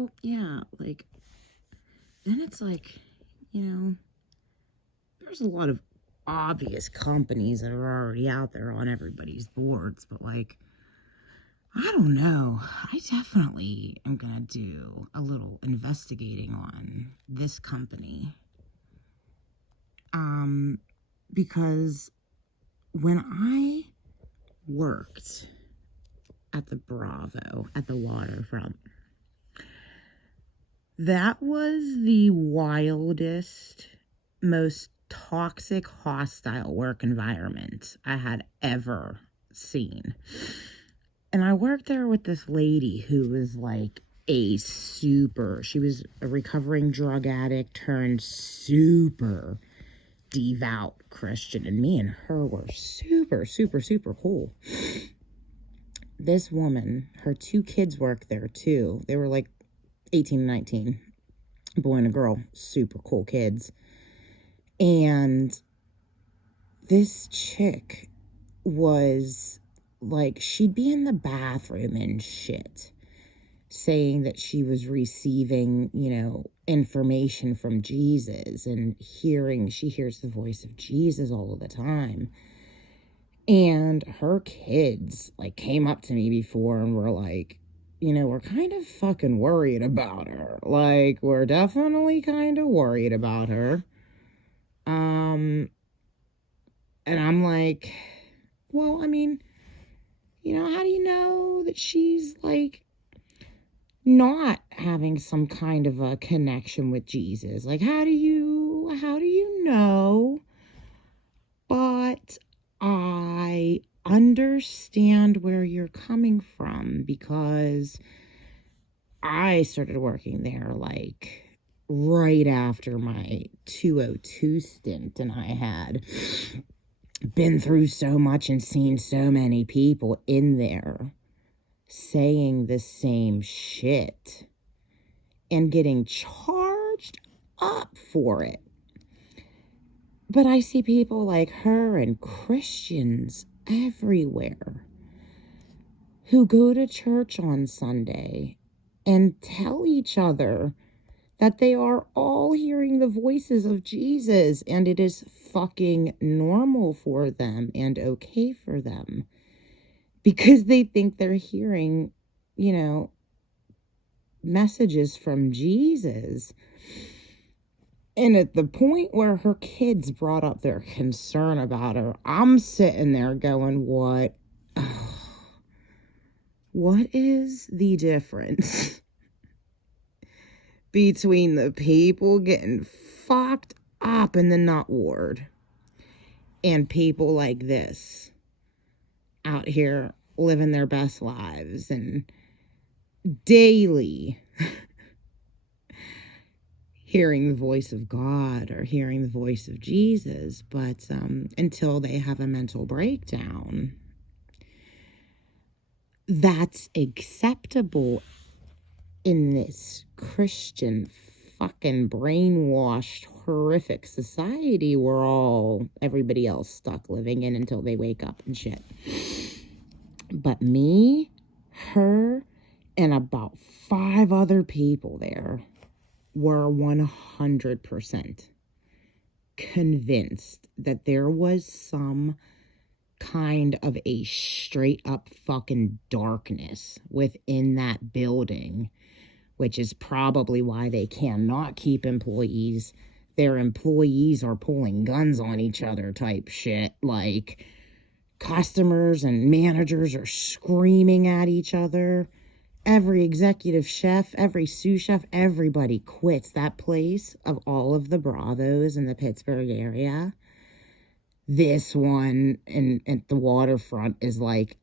So, yeah, like, then it's like, you know, there's a lot of obvious companies that are already out there on everybody's boards, but like, I don't know. I definitely am gonna do a little investigating on this company. Because when I worked at the Bravo at the waterfront, that was the wildest, most toxic, hostile work environment I had ever seen. And I worked there with this lady who was like she was a recovering drug addict turned super devout Christian. And me and her were super, super, super cool. This woman, her 2 kids worked there too. They were like 18 and 19, a boy and a girl, super cool kids. And this chick was like, she'd be in the bathroom and shit, saying that she was receiving, information from Jesus and she hears the voice of Jesus all of the time. And her kids, like, came up to me before and were like, we're kind of fucking worried about her. Like, we're definitely kind of worried about her. And I'm like, well, I mean, how do you know that she's, like, not having some kind of a connection with Jesus? Like, how do you know? But I understand where you're coming from, because I started working there like right after my 202 stint, and I had been through so much and seen so many people in there saying the same shit and getting charged up for it. But I see people like her and Christians everywhere who go to church on Sunday and tell each other that they are all hearing the voices of Jesus, and it is fucking normal for them and okay for them, because they think they're hearing, messages from Jesus. And at the point where her kids brought up their concern about her, I'm sitting there going, what is the difference between the people getting fucked up in the nut ward and people like this out here living their best lives and daily hearing the voice of God or hearing the voice of Jesus, but until they have a mental breakdown, that's acceptable in this Christian fucking brainwashed, horrific society we're everybody else stuck living in until they wake up and shit. But me, her, and about 5 other people there were 100% convinced that there was some kind of a straight up fucking darkness within that building, which is probably why they cannot keep employees. Their employees are pulling guns on each other type shit. Like, customers and managers are screaming at each other. Every executive chef, every sous chef, everybody quits that place of all of the Bravos in the Pittsburgh area. This one at the waterfront is like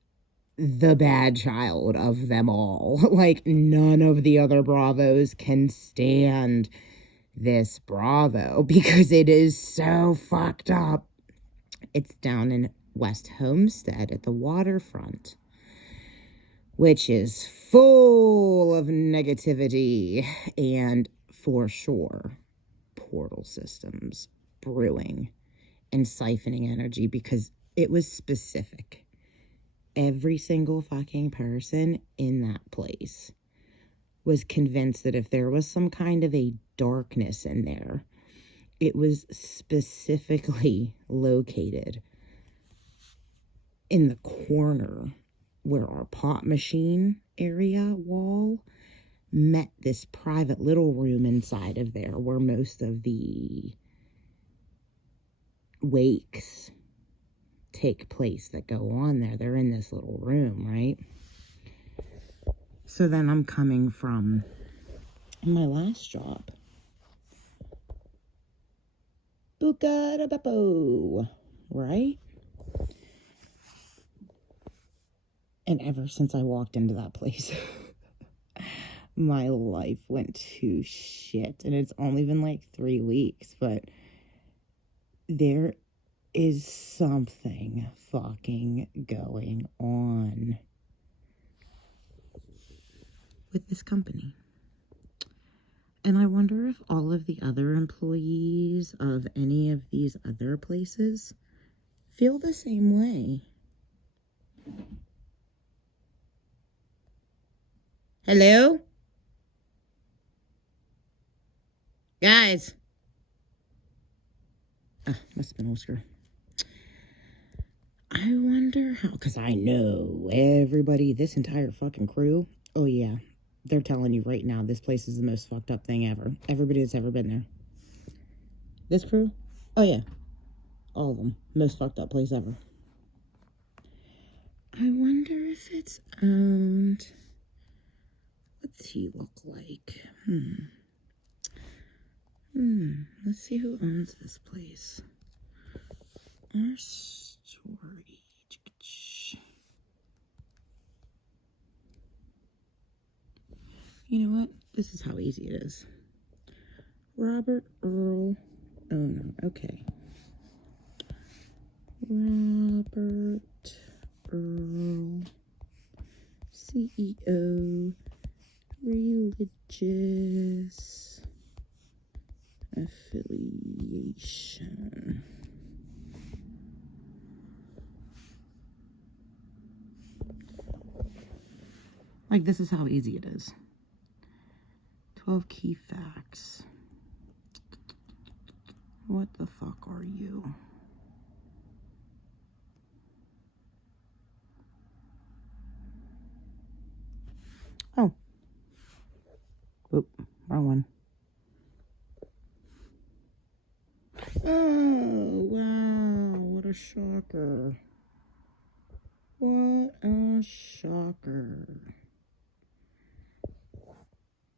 the bad child of them all. Like, none of the other Bravos can stand this Bravo because it is so fucked up. It's down in West Homestead at the waterfront, which is full of negativity and, for sure, portal systems brewing and siphoning energy, because it was specific. Every single fucking person in that place was convinced that if there was some kind of a darkness in there, it was specifically located in the corner where our pot machine area wall met this private little room inside of there where most of the wakes take place that go on there. They're in this little room, right? So then I'm coming from my last job. Buca da Beppo, right? And ever since I walked into that place, my life went to shit. And it's only been like 3 weeks, but there is something fucking going on with this company. And I wonder if all of the other employees of any of these other places feel the same way. Hello? Guys. Must have been Oscar. I wonder how, because I know everybody, this entire fucking crew, oh yeah, they're telling you right now, this place is the most fucked up thing ever. Everybody that's ever been there. This crew? Oh yeah. All of them. Most fucked up place ever. I wonder if it's owned. What's he look like? Let's see who owns this place. Our story. You know what? This is how easy it is. Robert Earl, owner. Okay. Robert Earl, CEO, religious affiliation. Like, this is how easy it is. 12 key facts. What the fuck are you? Oh. Oop, wrong one. Oh, wow. What a shocker. What a shocker.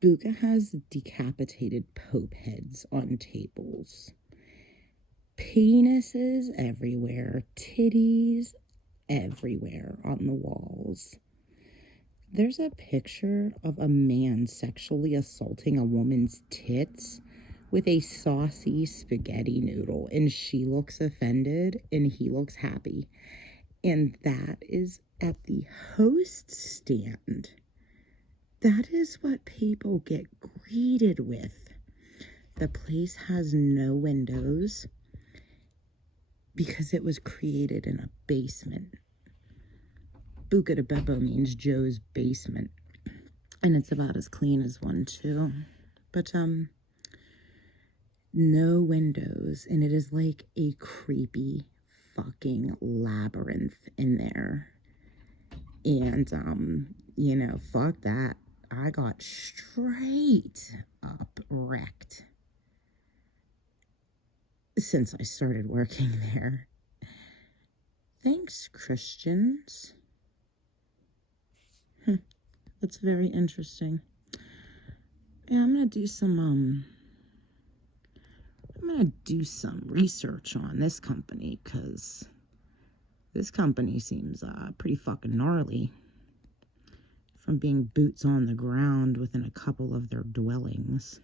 Buca has decapitated pope heads on tables. Penises everywhere. Titties everywhere on the walls. There's a picture of a man sexually assaulting a woman's tits with a saucy spaghetti noodle, and she looks offended and he looks happy. And that is at the host stand. That is what people get greeted with. The place has no windows because it was created in a basement. Buca da Beppo means Joe's basement. And it's about as clean as one, too. But, no windows. And it is like a creepy fucking labyrinth in there. And, you know, fuck that. I got straight up wrecked since I started working there. Thanks, Christians. That's very interesting. Yeah, I'm gonna do some research on this company, because this company seems pretty fucking gnarly. From being boots on the ground within a couple of their dwellings.